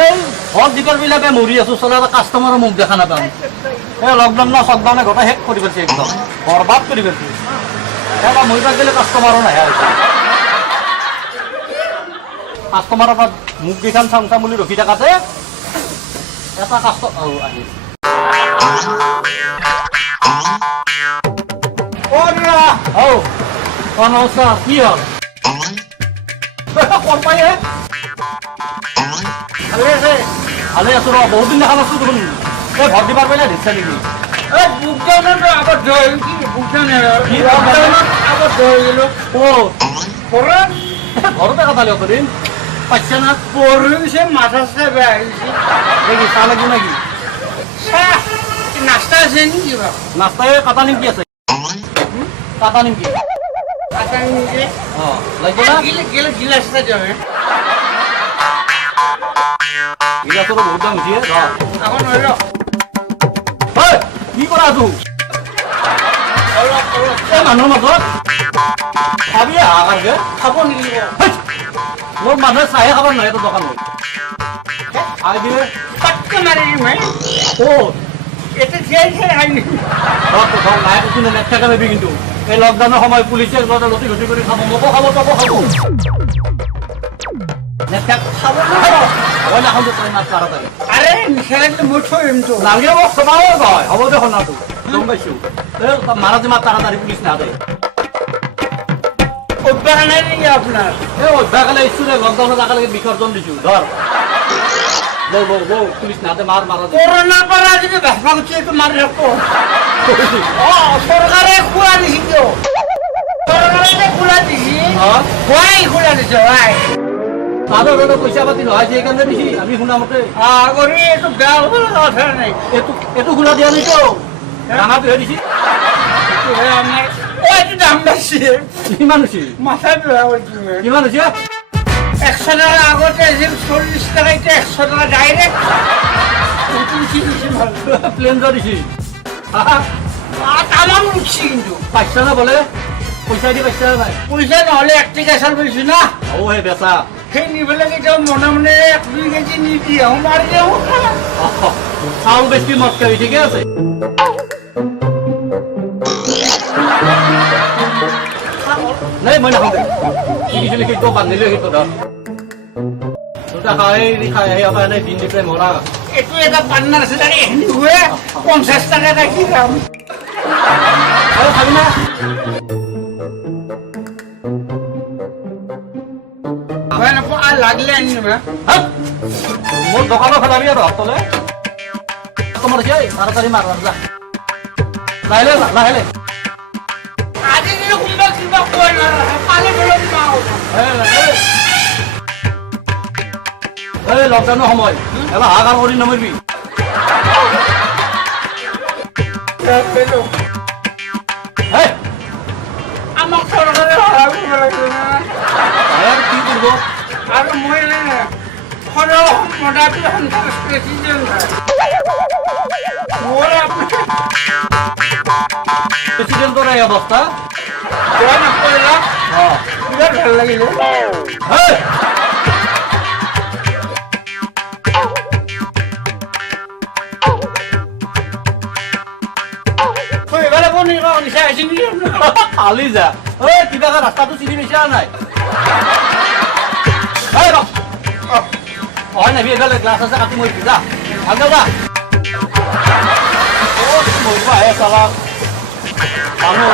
এই হল দীপাৰবিলাকে মৰি আছো চলে কাষ্টমাৰৰ মুখ দেখা নাপাম এই লকডাউন না চকডাউনে গোটেই শেষ কৰি পেলাইছে একদম বৰবাদ কৰি পেলাইছে এবাৰ মৰিবাক গেলে কাষ্টমাৰো নাহে কাষ্টমাৰৰ পৰা মুখ কেইখন চাম চাম বুলি ৰখি থাকাতে এটা আহি নমস্কাৰ কি হ'ল কম পাই ভালে আছো ৰ বহুত দিন দেখা নাছো দেখোন এই ভোট দিবাৰ পাৰিলে দিছা নেকি ঘৰতে কথা লিখ দিম পাইছা না পঢ়িছে মাথা চাথা বেয়া হৈছে দেখি চাহ লাগিব নেকি নাস্তা আছে নেকি বাৰু নাস্তা কাটা নিমকি আছে কাটা নিমকি কাটা নিমকি লাগিব না গিলাচ এটা দিয়ক গিলাচৰো বহুত দাম হৈছে আকৌ নহয় কি কৰা আছো মানুহৰ মাজত খাবি আগে খাব নেকি মোৰ মানুহে চাহে খাব নহয় এইটো দোকানত খাই দিয়ে পাটকে মাৰি দিম এটা থিয়াই খাই নেকি নাই কিন্তু নেথাকে ভাবি কিন্তু এই লকডাউনৰ সময় পুলিচে লটি লটি কৰি খাব মোকো খাব তোকো খাব খাব হয় নাখাওঁ তই মাছ তাড়াতাড়ি আৰে নিচা লাগিলে মই থৈ দিমতো নালাগে মোক চবাও কয় হ'ব দে শুনাটো গম পাইছো মাৰাজি মাছ তাড়াতাড়ি পুলিচ নাহে অভ্যাস নাই নেকি আপোনাৰ এই অভ্যাস হ'লে ইচ্ছুৰে লকডাউনৰ একেলগে বিসৰ্জন দিছো ধৰ বৌ বৌ বৌ পুলিচ নাহে মাৰ মাৰাজি কৰোণাৰ পৰা যদি ভেচা গুচি এইটো মাৰি ৰাখো চৰকাৰে খোলা দিছে কিয় চৰকাৰে খোলা দিছে হোৱাই খোলা দিছে হোৱাই আৰু পইচা পাতি নহয় সেইকাৰণে দিছি আমি শুনা মতে কৰি এইটো বেয়া হ'ব লগা কথা নাই এইটো খোলা দিয়া নাইতো ডাঙৰটোহে দিছি আমাৰ এইটো দাম বেছি কিমান হৈছে মাথা বেয়া হৈছে কিমান হৈছে 100 টাকা আগতে আছিল 40 টাকা এতিয়া 100 টাকা ডাইৰেক্ট প্লেন যোৱা দিছি তামাম উঠছি কিন্তু পাইছা না বোলে পইচা দি পাইছা নাই পইচা নহ'লে 1 টাকা চাল পাইছো না হে বেচা সেই নিবলৈ কেতিয়াও মনে মনে 1-2 কেজি নিদি আহোঁ মাৰি দিওঁ চাউল বেছি মদ খাবি ঠিকে আছে নাই মই নাখাওঁ দে চিলি সেইটো বান্ধিলে সেইটো ধৰ দুটা খাই খাই নাই দিন দিলে মৰা এইটো এটা পান্নাৰ আছে তাৰে এখিনি হৈ 50 টাকা এটা কি দাম আৰু খাবি না লাগলে আনিবা মোৰ দোকানৰ ফেলাবি আৰু হাতলে তোমাৰ তাড়াতাড়ি মাৰ যা লাহে লাহে আজি যদি কোনোবা কিবা কয় না পালে বলে পাও এই লকডাউনৰ সময় এবাৰ হাহাকাৰ কৰি নমৰিবি আমাক চৰকাৰে সহায় কৰিব লাগিব না কি কৰিব আৰু মই সদৌ মদাটো সন্তাস প্ৰেচিডেণ্ট মোৰ প্ৰেচিডেণ্টৰ এই অৱস্থা নকৰিলা বিৰাট ভাল লাগিলে খালি যা কিবা ৰাস্তাটো চিনি পাইছা নাই হয় নাবি এইফালে গ্লাছ আছে কাটি মৰিবি যা ভালকে যা মৰিব আহে চালা মানুহ